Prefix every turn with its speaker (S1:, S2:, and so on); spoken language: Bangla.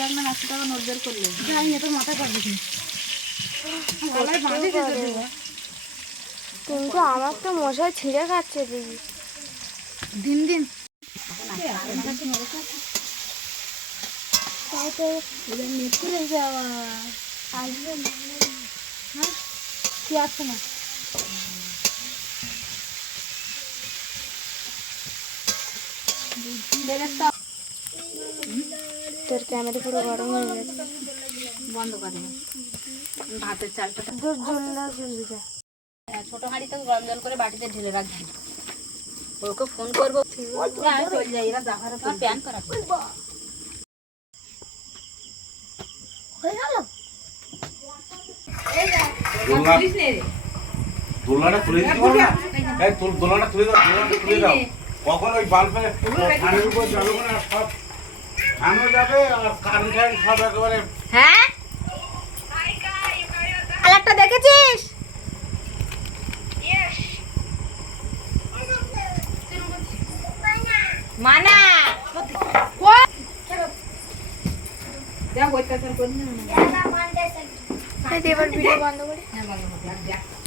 S1: দেখলাম একশো টাকা নোট বের করলে।
S2: জানি না মাথা পারবে।
S3: কিন্তু আমার তো মশাই ছিঁড়ে খাচ্ছে দিদি।
S2: দিন দিন।
S3: তাই তো নেপুরে যাওয়া। আসবে
S2: হ্যাঁ?
S3: কি আসছে না? তোর ক্যামেরা পুরো গরম হয়ে গেছে।
S1: বন্ধ করে ভাতের চালটা
S3: তোর জন্য চলবে যা
S1: হ্যাঁ, ছোট হাঁড়িতে গরম জল করে বাটিতে ঢেলে রাখবি। ওকে ফোন করব। আমি চলে যাই এরা জাহারে প্যান করা।
S3: হয়ে গেল?
S4: দোলনাটা তুলে দিতে পারো। না দোলনাটা তুলে দাও দোলনাটা তুলে দাও। কখন ওই বাল্বে ফ্যানের উপর যাবে না সব যাবে আর একেবারে
S1: হ্যাঁ? কালারটা দেখেছিস? মানা।
S2: যা অত্যাচার করি না।
S3: এবার ভিডিও বন্ধ করে।
S1: হ্যাঁ বন্ধ কর।